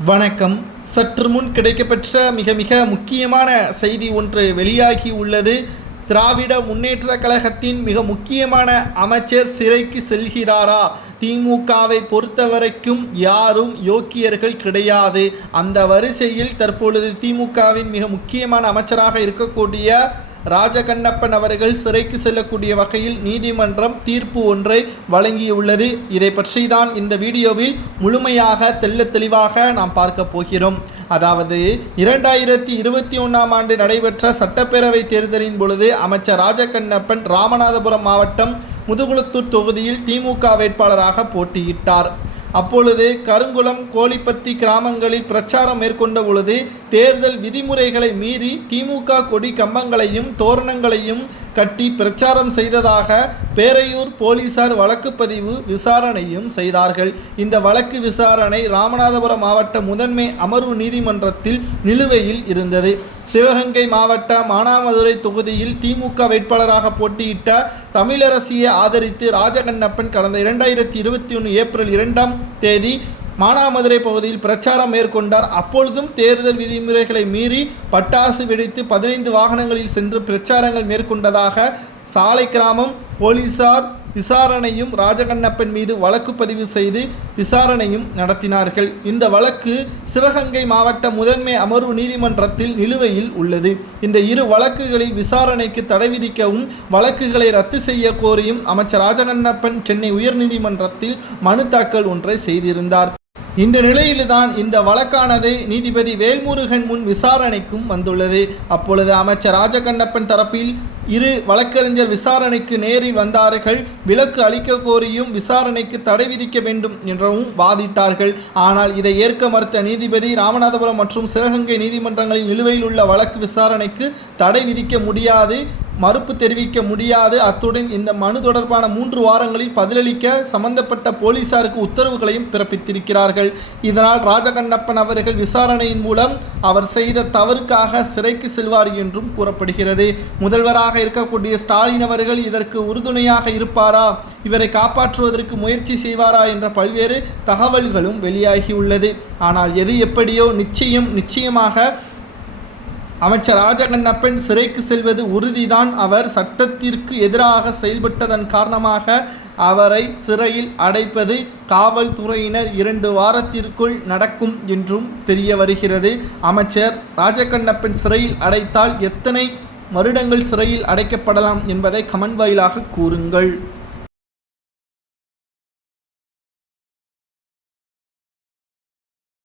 வணக்கம். சற்று முன் கிடைக்கப்பெற்ற மிக முக்கியமான செய்தி ஒன்று வெளியாகி உள்ளது. திராவிட முன்னேற்ற கழகத்தின் மிக முக்கியமான அமைச்சர் சிறைக்கு செல்கிறாரா? திமுகவை பொறுத்தவரைக்கும் யாரும் யோக்கியர்கள் கிடையாது. அந்த வரிசையில் தற்பொழுது திமுகவின் மிக முக்கியமான அமைச்சராக இருக்கக்கூடிய ராஜகண்ணப்பன் அவர்கள் சிறைக்கு செல்லக்கூடிய வகையில் நீதிமன்றம் தீர்ப்பு ஒன்றை வழங்கியுள்ளது. இதை பற்றி தான் இந்த வீடியோவில் முழுமையாக தெளிவாக நாம் பார்க்க போகிறோம். அதாவது 2021ஆம் ஆண்டு நடைபெற்ற சட்டப்பேரவை தேர்தலின் பொழுது அமைச்சர் ராஜகண்ணப்பன் ராமநாதபுரம் மாவட்டம் முதுகுளத்தூர் தொகுதியில் திமுக வேட்பாளராக போட்டியிட்டார். அப்பொழுது கருங்குளம், கோழிப்பத்தி கிராமங்களில் பிரச்சாரம் மேற்கொண்ட பொழுது தேர்தல் விதிமுறைகளை மீறி திமுக கொடி கம்பங்களையும் தோரணங்களையும் கட்டி பிரச்சாரம் செய்ததாக பேரையூர் போலீசார் வழக்கு பதிவு விசாரணையும் செய்தார்கள். இந்த வழக்கு விசாரணை ராமநாதபுரம் மாவட்ட முதன்மை அமர்வு நீதிமன்றத்தில் நிலுவையில் இருந்தது. சிவகங்கை மாவட்ட மானாமதுரை தொகுதியில் திமுக வேட்பாளராக போட்டியிட்ட தமிழரசியை ஆதரித்து ராஜகண்ணப்பன் கடந்த 2021 ஏப்ரல் 2ஆம் தேதி மானாமதுரை பகுதியில் பிரச்சாரம் மேற்கொண்டார். அப்பொழுதும் தேர்தல் விதிமுறைகளை மீறி பட்டாசு வெடித்து 15 வாகனங்களில் சென்று பிரச்சாரங்கள் மேற்கொண்டதாக சாலை கிராமம் போலீசார் விசாரணையும் ராஜகண்ணப்பன் மீது வழக்கு பதிவு செய்து விசாரணையும் நடத்தினார்கள். இந்த வழக்கு சிவகங்கை மாவட்ட முதன்மை அமர்வு நீதிமன்றத்தில் நிலுவையில் உள்ளது. இந்த இரு வழக்குகளில் விசாரணைக்கு தடை விதிக்கவும் வழக்குகளை ரத்து செய்ய கோரியும் அமைச்சர் ராஜகண்ணப்பன் சென்னை உயர்நீதிமன்றத்தில் மனு தாக்கல் ஒன்றை செய்திருந்தார். இந்த நிலையில்தான் இந்த வழக்கானது நீதிபதி வேல்முருகன் முன் விசாரணைக்கும் வந்துள்ளது. அப்பொழுது அமைச்சர் ராஜகண்ணப்பன் தரப்பில் இரு வழக்கறிஞர் விசாரணைக்கு நேரில் வந்தார்கள். விலக்கு அளிக்க கோரியும் விசாரணைக்கு தடை விதிக்க வேண்டும் என்றும் வாதிட்டார்கள். ஆனால் இதை ஏற்க மறுத்த நீதிபதி ராமநாதபுரம் மற்றும் சிவகங்கை நீதிமன்றங்களில் நிலுவையில் உள்ள வழக்கு விசாரணைக்கு தடை விதிக்க முடியாது, மறுப்பு தெரிவிக்க முடியாது. அத்துடன் இந்த மனு தொடர்பான 3 வாரங்களில் பதிலளிக்க சம்பந்தப்பட்ட போலீசாருக்கு உத்தரவுகளையும் பிறப்பித்திருக்கிறார்கள். இதனால் ராஜகண்ணப்பன் அவர்கள் விசாரணையின் மூலம் அவர் செய்த தவறுக்காக சிறைக்கு செல்வார் என்றும் கூறப்படுகிறது. முதல்வராக இருக்கக்கூடிய ஸ்டாலின் அவர்கள் இதற்கு உறுதுணையாக இருப்பாரா, இவரை காப்பாற்றுவதற்கு முயற்சி செய்வாரா என்ற பல்வேறு தகவல்களும் வெளியாகியுள்ளது. ஆனால் எது எப்படியோ நிச்சயமாக அமைச்சர் ராஜகண்ணப்பன் சிறைக்கு செல்வது உறுதிதான். அவர் சட்டத்திற்கு எதிராக செயல்பட்டதன் காரணமாக அவரை சிறையில் அடைப்பது காவல்துறையினர் 2 வாரத்திற்குள் நடக்கும் என்றும் தெரிய வருகிறது. அமைச்சர் ராஜகண்ணப்பன் சிறையில் அடைத்தால் எத்தனை வருடங்கள் சிறையில் அடைக்கப்படலாம் என்பதை கமெண்ட் வாயிலாக கூறுங்கள்.